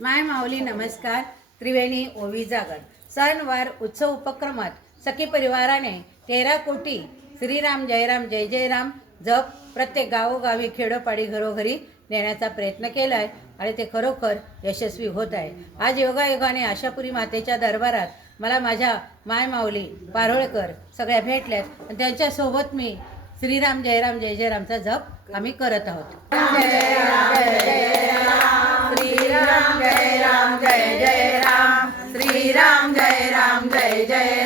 माय माऊली नमस्कार. त्रिवेणी ओवी जागर सणवार उत्सव उपक्रमात सखी परिवाराने 13 कोटी श्रीराम जयराम जय जयराम जप प्रत्येक गावोगावी खेडोपाडी घरोघरी नेण्याचा प्रयत्न केला आहे आणि ते खरोखर यशस्वी होत आहे. आज योगायोगाने आशापुरी मातेच्या दरबारात मला माझ्या माय माऊली पारोळकर सगळ्या भेटल्यात आणि त्यांच्यासोबत मी श्रीराम जयराम जय जयरामचा जप आम्ही करत आहोत. जय राम जय राम श्रीराम जय राम जय जय राम श्रीराम जय राम जय जय